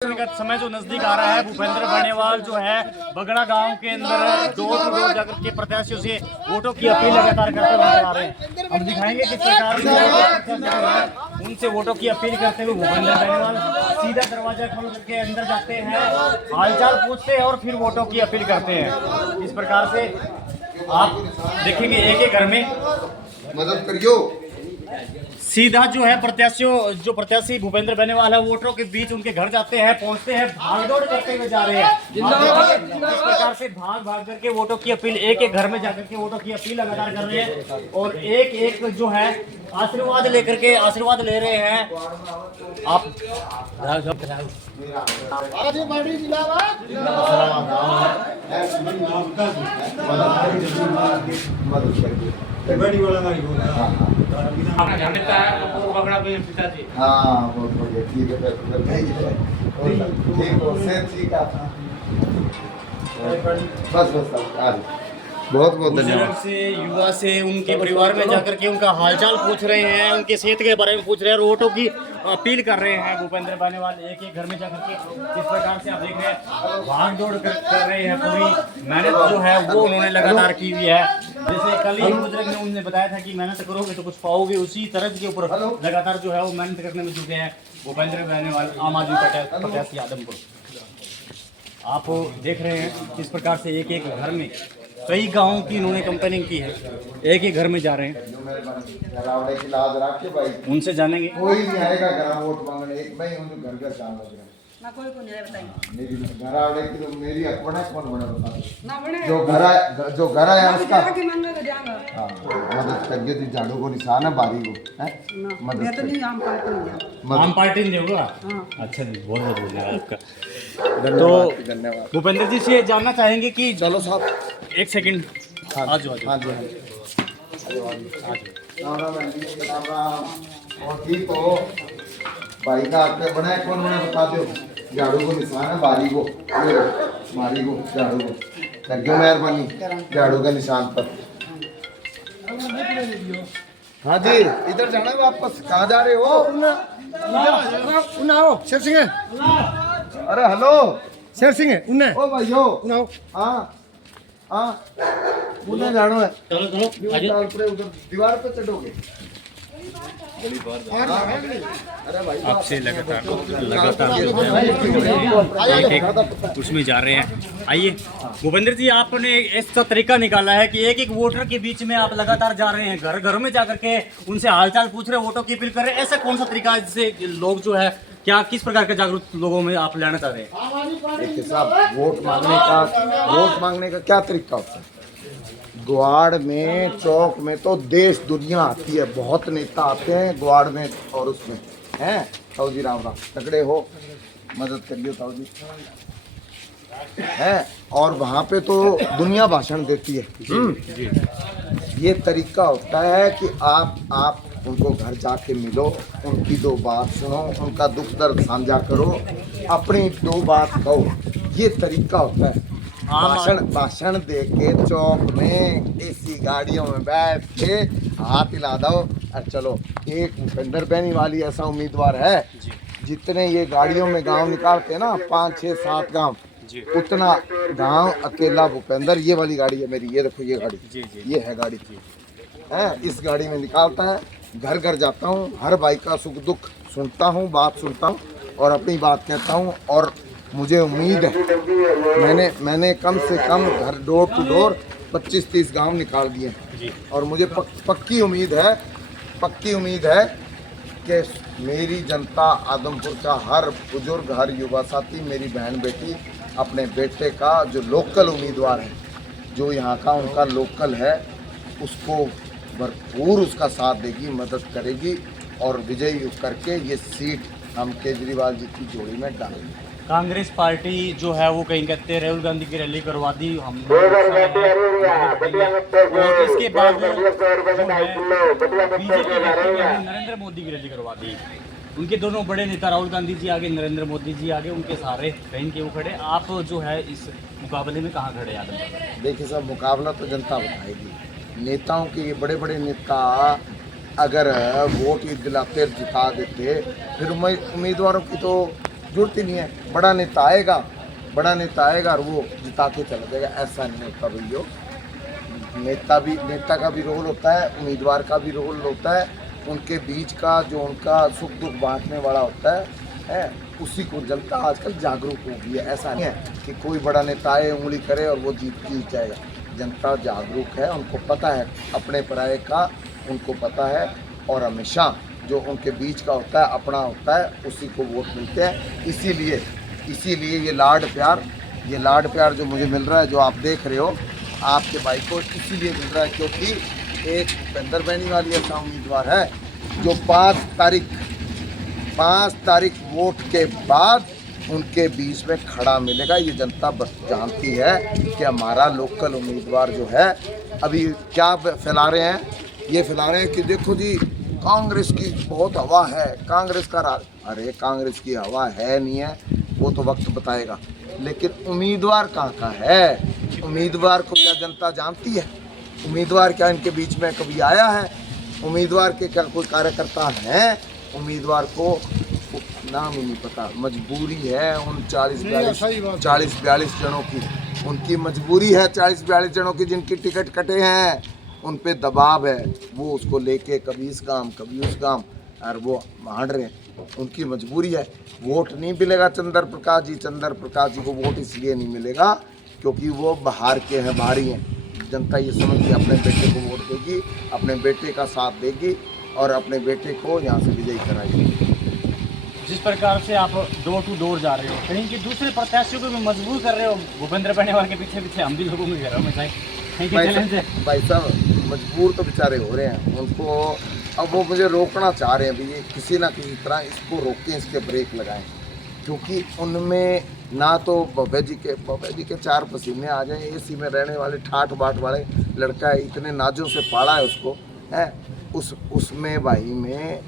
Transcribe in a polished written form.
का समय जो नजदीक आ रहा है, भूपेंद्र बर्नेवाल जो है बगड़ा गांव के अंदर डोर टू डोर जाकर के प्रत्याशियों से वोटों की अपील लगातार करते नजर आ रहे हैं। हम दिखाएंगे किस प्रकार से उनसे वोटों की अपील करते हुए भूपेंद्र बर्नेवाल सीधा दरवाजा खोल करके अंदर जाते हैं, हालचाल पूछते हैं और फिर वोटों की अपील करते हैं। इस प्रकार से आप देखेंगे एक एक घर में मदद करियो। सीधा जो है प्रत्याशी भूपेंद्र बर्नेवाल है, वोटरों के बीच उनके घर जाते हैं, पहुंचते हैं, भागदौड़ करते हुए जा रहे हैं। इस प्रकार से भाग भाग करके वोटों की अपील, एक एक घर में जाकर के वोटों की अपील लगातार कर रहे हैं और एक एक जो है आशीर्वाद लेकर के आशीर्वाद ले रहे हैं। आप बड़ी वाला गाड़ी बोल रहा पिताजी। हाँ बहुत बढ़िया, ठीक है ठीक हो से ठीक है। बस आज बहुत बहुत धन्यवाद। से युवा से उनके परिवार में जाकर के उनका हालचाल पूछ रहे हैं, उनके सेहत के बारे में पूछ रहे हैं, वोटों की अपील कर रहे हैं। भूपेंद्र बर्नेवाल एक एक घर में जाकर के इस प्रकार से आप देख रहे हैं भाग दौड़ कर रहे हैं। पूरी मेहनत जो है वो उन्होंने लगातार की हुई है। जैसे कल ही बुजुर्ग ने उन्होंने बताया था कि मेहनत करोगे तो कुछ पाओगे, उसी तरह के ऊपर लगातार जो है वो मेहनत करने में जुटे हैं भूपेंद्र बर्नेवाल, आम आदमी पार्टी प्रत्याशी आदमपुर। आप देख रहे हैं किस प्रकार से एक एक घर में कई गांवों की इन्होंने कंपेनिंग की है, एक एक घर में जा रहे हैं, घरावड़े की लाज रख के भाई उनसे जानेंगे। कोई नहीं आएगा घर वोट मांगने, एक मैं हूं जो घर घर काम लग रहा ना कोई को नहीं बताइए। मेरी घरावड़े की तो मेरी अपना कौन बना बता ना बने जो घर आया उसका की मांगा के जाऊंगा। हां मदद करिए थी, झाड़ू को निशान है बारी को है मदद मैं तो नहीं आम पार्टी में जाऊंगा। आम पार्टी ने देगा। अच्छा जी, बहुत बहुत धन्यवाद आपका। तो धन्यवाद। भूपेंद्र जी से जानना चाहेंगे कि चलो साहब एक सेकंड आ जाओ। हाँ जी राम राम। और ठीक हो भाई का आपके बना है कौन बना बता दो। झाड़ू को निशान है बारी को झाड़ू को क्यों मेहरबानी झाड़ू के निशान पर। हाँ जी इधर जाना है वापस, कहाँ जा रहे हो? उन्नाओ शेर सिंह है। अरे हेलो शेर सिंह है उन्ने ओ भाइयों। उन्नाओ हाँ हाँ उन्हें जानो है। चलो उधर दीवार पे चढ़ोगे। अरे भाई आपसे लगातार एक उसमें जा रहे हैं। आइए भूपेंद्र जी, आपने ऐसा तरीका निकाला है कि एक एक वोटर के बीच में आप लगातार जा रहे हैं, घर घर में जाकर के उनसे हालचाल पूछ रहे हैं, वोटों की अपील कर रहे हैं। ऐसा कौन सा तरीका है जिससे लोग जो है क्या किस प्रकार के जागरूक लोगों में आप लाना चाह रहे हैं? देखिए साहब वोट मांगने का क्या तरीका होता है। ग्वाड़ में चौक में तो देश दुनिया आती है, बहुत नेता आते हैं ग्वाड़ में और उसमें हैं। ताऊ जी राम राम, तगड़े हो, मदद करिए ताऊ जी हैं। और वहाँ पे तो दुनिया भाषण देती है। ये तरीका होता है कि आप उनको घर जाके मिलो, उनकी दो बात सुनो, उनका दुख दर्द साझा करो, अपनी दो बात कहो। ये तरीका होता है। भाषण दे के चौक में एसी गाड़ियों में बैठ के हाथ हिला दो और चलो। एक भूपेंद्र बर्नेवाल ऐसा उम्मीदवार है, जितने ये गाड़ियों में गांव निकालते हैं ना 5 6 7 गांव, उतना गांव अकेला भूपेंद्र। ये वाली गाड़ी है मेरी, ये देखो ये गाड़ी, ये है गाड़ी है। इस गाड़ी में निकालता है, घर घर जाता हूँ, हर भाई का सुख दुख सुनता हूँ, बात सुनता हूँ और अपनी बात कहता हूँ। और मुझे उम्मीद है मैंने कम से कम घर डोर टू डोर 25-30 गांव निकाल दिए और मुझे पक्की उम्मीद है कि मेरी जनता आदमपुर का हर बुजुर्ग, हर युवा साथी, मेरी बहन बेटी अपने बेटे का जो लोकल उम्मीदवार है, जो यहाँ का उनका लोकल है, उसको भरपूर उसका साथ देगी, मदद करेगी और विजयी करके ये सीट हम केजरीवाल जी की झोली में डालेंगे। कांग्रेस पार्टी जो है वो कहीं कहते हैं राहुल गांधी की रैली करवा दी हम, और इसके बाद बीजेपी नरेंद्र मोदी की रैली करवा दी। उनके दोनों बड़े नेता राहुल गांधी जी आगे, नरेंद्र मोदी जी आगे, उनके सहारे कहीं के वो खड़े। आप जो है इस मुकाबले में कहाँ खड़े आदम? देखिए साहब, मुकाबला तो जनता बताएगी। नेताओं के ये बड़े बड़े नेता अगर वोट दिलाते जिता देते, फिर उम्मीदवारों की तो जरूरत ही नहीं है। बड़ा नेता आएगा और वो जिता के चला जाएगा, ऐसा नहीं होता भैया। नेता का भी रोल होता है, उम्मीदवार का भी रोल होता है। उनके बीच का जो उनका सुख दुख बांटने वाला होता है उसी को जनता आजकल जागरूक हो गई है। ऐसा नहीं है कि कोई बड़ा नेता आए उंगली करे और वो जीत जाएगा। जनता जागरूक है, उनको पता है अपने पराये का, उनको पता है। और हमेशा जो उनके बीच का होता है, अपना होता है, उसी को वोट मिलते हैं। इसीलिए ये लाड प्यार जो मुझे मिल रहा है, जो आप देख रहे हो आपके भाई को, इसीलिए मिल रहा है क्योंकि एक भूपेंद्र बेनीवाल ऐसा उम्मीदवार है जो 5 तारीख वोट के बाद उनके बीच में खड़ा मिलेगा। ये जनता बस जानती है कि हमारा लोकल उम्मीदवार जो है, अभी क्या फैला रहे हैं, ये फैला रहे हैं कि देखो जी कांग्रेस की बहुत हवा है, कांग्रेस का राज। अरे कांग्रेस की हवा है नहीं है, वो तो वक्त बताएगा। लेकिन उम्मीदवार कहाँ का है? उम्मीदवार को क्या जनता जानती है? उम्मीदवार क्या इनके बीच में कभी आया है? उम्मीदवार के क्या कोई कार्यकर्ता हैं? उम्मीदवार को नाम ही नहीं पता। मजबूरी है उन 40-42 जनों की, उनकी मजबूरी है 40-42 जनों की जिनकी टिकट कटे हैं, उन पे दबाव है। वो उसको लेके कभी इस काम कभी उस काम और वो हांड रहे हैं, उनकी मजबूरी है। वोट नहीं मिलेगा चंद्र प्रकाश जी को वोट इसलिए नहीं मिलेगा क्योंकि वो बाहर के हैं, बाहरी हैं। जनता ये समझ के अपने बेटे को वोट देगी, अपने बेटे का साथ देगी और अपने बेटे को यहाँ से विजयी कराएगी। जिस प्रकार से आप डोर टू डोर जा रहे हो, कहीं कि दूसरे प्रत्याशियों को भी मजबूर कर रहे हो। भूपेंद्र बेनीवाल के पीछे हम भी लोगों के घरों में भाई साहब मजबूर तो बेचारे हो रहे हैं, उनको अब वो मुझे रोकना चाह रहे हैं भी, ये किसी ना किसी तरह इसको रोकें, इसके ब्रेक लगाएं। क्योंकि उनमें ना तो भव्य जी के 4 पसीने आ जाएं। एसी में रहने वाले ठाठ बाट वाले लड़का है, इतने नाजों से पाला है उसको है, उसमें भाई में